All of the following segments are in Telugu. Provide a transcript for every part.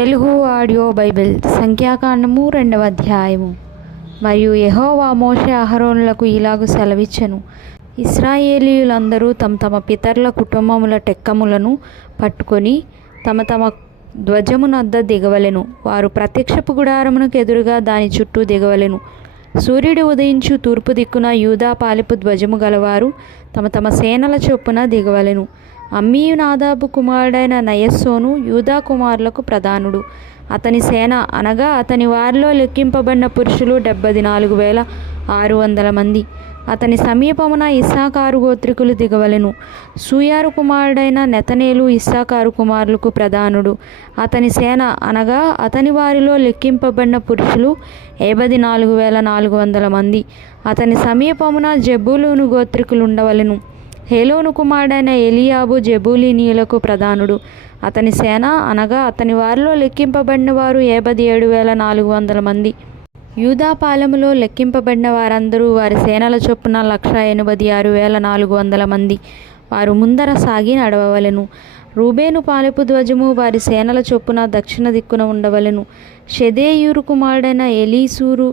తెలుగు ఆడియో బైబిల్ సంఖ్యాకాండము 2వ అధ్యాయము. మరియు యెహోవా మోషే అహరోనులకు ఇలాగు సెలవిచ్చెను, ఇశ్రాయేలీయులందరూ తమ తమ పితరుల కుటుంబముల టెక్కములను పట్టుకొని తమ తమ ధ్వజమునొద్ద దిగవలెను. వారు ప్రత్యక్షపు గుడారమునకు ఎదురుగా దాని చుట్టూ దిగవలెను. సూర్యుడు ఉదయించు తూర్పు దిక్కున యూదా పాలెపు ధ్వజము గలవారు తమ తమ సేనల చొప్పున దిగవలెను. అమ్మీయు నాదాబు కుమారుడైన నయస్సోను యూదా కుమారులకు ప్రధానుడు. అతని సేన అనగా అతని వారిలో లెక్కింపబడిన పురుషులు 74,600 మంది. అతని సమీపమున ఇస్సాకారు గోత్రికులు దిగవలెను. సూయారు కుమారుడైన నెతనేలు ఇస్సాకారు కుమారులకు ప్రధానుడు. అతని సేన అనగా అతని వారిలో లెక్కింపబడిన పురుషులు 54,400 మంది. అతని సమీపమున జెబూలూను గోత్రికులు ఉండవలెను. హేలోను కుమారుడైన ఎలియాబు జెబూలూనీయులకు ప్రధానుడు. అతని సేన అనగా అతని వారిలో లెక్కింపబడిన వారు 57,400 మంది. యూదా పాలెములో లెక్కింపబడిన వారందరూ వారి సేనల చొప్పున 186,400 మంది. వారు ముందర సాగి నడవవలెను. రూబేను పాలెపు ధ్వజము వారి సేనల చొప్పున దక్షిణ దిక్కున ఉండవలెను. షెదేయూరు కుమారుడైన ఎలీసూరు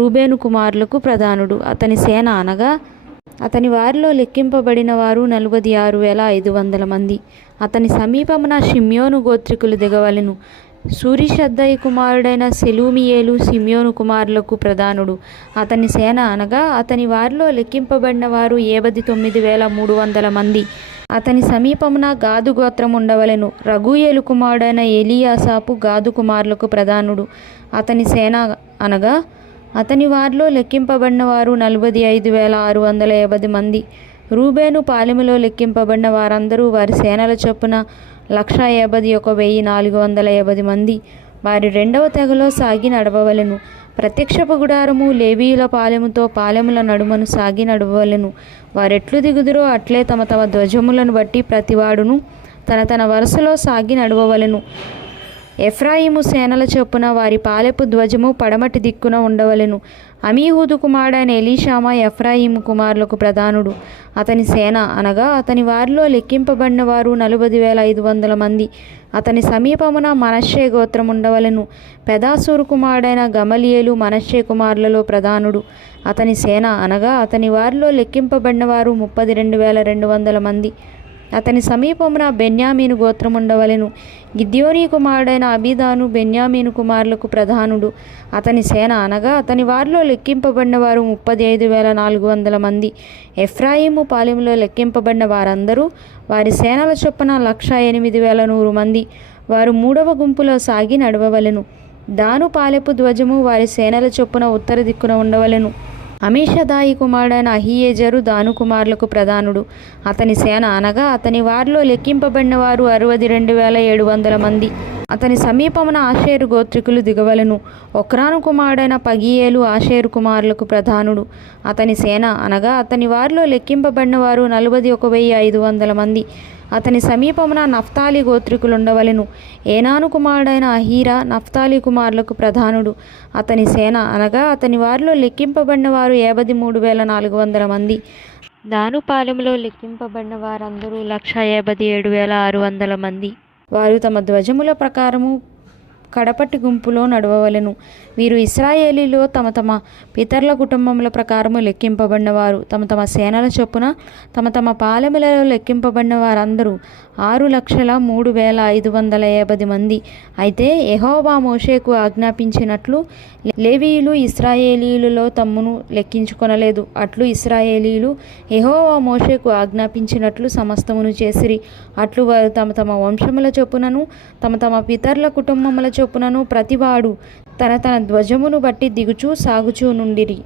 రూబేను కుమారులకు ప్రధానుడు. అతని సేన అనగా అతని వారిలో లెక్కింపబడిన వారు 46,500 మంది. అతని సమీపమున షిమ్యోను గోత్రికులు దిగవలెను. సూరిషద్దయి కుమారుడైన సెలూమియేలు సిమ్యోను కుమారులకు ప్రధానుడు. అతని సేన అనగా అతని వారిలో లెక్కింపబడిన వారు 59,300 మంది. అతని సమీపమున గాదు గోత్రం ఉండవలెను. రగూయేలు కుమారుడైన ఎలీయాసాపు గాదు కుమారులకు ప్రధానుడు. అతని సేన అనగా అతని వారిలో లెక్కింపబడిన వారు 45,650 మంది. రూబేను పాలెములో లెక్కింపబడిన వారందరూ వారి సేనల చొప్పున 151,450 మంది. వారి 2వ తెగలో సాగి నడవవలెను. ప్రత్యక్షపు గుడారము లేవీయుల పాలెముతో పాలెముల నడుమను సాగి నడవవలెను. వారెట్లు దిగుదురో అట్లే తమ తమ ధ్వజములను బట్టి ప్రతివాడును తన తన వరుసలో సాగి నడవవలెను. ఎఫ్రాయిము సేనల చొప్పున వారి పాలెపు ధ్వజము పడమటి దిక్కున ఉండవలెను. అమీహూదు కుమారుడైన ఎలీషామా ఎఫ్రాయిము కుమారులకు ప్రధానుడు. అతని సేన అనగా అతని వారిలో లెక్కింపబడిన వారు 40,500 మంది. అతని సమీపమున మనష్షే గోత్రం ఉండవలెను. పెదాసూరు కుమారుడైన గమలియేలు మనష్షే కుమారులలో ప్రధానుడు. అతని సేన అనగా అతని వారిలో లెక్కింపబడిన వారు 32,200 మంది. అతని సమీపమున బెన్యామీను గోత్రం ఉండవలెను. గిద్యోనీ కుమారుడైన అబీదాను బెన్యామీను కుమారులకు ప్రధానుడు. అతని సేన అనగా అతని వారిలో లెక్కింపబడిన వారు 35,400 మంది. ఎఫ్రాయిము పాలెములో లెక్కింపబడిన వారందరూ వారి సేనల చొప్పున 108,100 మంది. వారు 3వ గుంపులో సాగి నడవవలెను. దాను పాలెపు ధ్వజము వారి సేనల చొప్పున ఉత్తర దిక్కున ఉండవలెను. అమీషదాయి కుమారుడైన అహీయెజరు దాను కుమారులకు ప్రధానుడు. అతని సేన అనగా అతని వారిలో లెక్కింపబడిన వారు 62,700 మంది. అతని సమీపమున ఆషేరు గోత్రికులు దిగవలెను. ఒక్రాను కుమారుడైన పగియేలు ఆషేరు కుమారులకు ప్రధానుడు. అతని సేన అనగా అతని వారిలో లెక్కింపబడిన వారు 41,500 మంది. అతని సమీపమున నఫ్తాలి గోత్రికులు ఉండవలెను. ఏనాను కుమారుడైన అహీరా నఫ్తాలి కుమారులకు ప్రధానుడు. అతని సేన అనగా అతని వారిలో లెక్కింపబడిన వారు 53,400 మంది. దాను పాలెములో లెక్కింపబడిన వారందరూ 157,600 మంది. వారు తమ ధ్వజముల ప్రకారము కడపటి గుంపులో నడవవలెను. వీరు ఇశ్రాయేలీలో తమ తమ పితరుల కుటుంబముల ప్రకారము లెక్కింపబడిన వారు. తమ తమ సేనల చొప్పున తమ తమ పాలెములలో లెక్కింపబడిన వారందరూ 6,03,550 మంది. అయితే యెహోవా మోషేకు ఆజ్ఞాపించినట్లు లేవీయులు ఇశ్రాయేలీయులలో తమ్మును లెక్కించుకొనలేదు. అట్లు ఇశ్రాయేలీయులు యెహోవా మోషేకు ఆజ్ఞాపించినట్లు సమస్తమును చేసిరి. అట్లు వారు తమ తమ వంశముల చొప్పునను తమ తమ పితరుల కుటుంబముల చొప్పునను ప్రతివాడు తన తన ధ్వజమును బట్టి దిగుచూ సాగుచూ నుండిరి.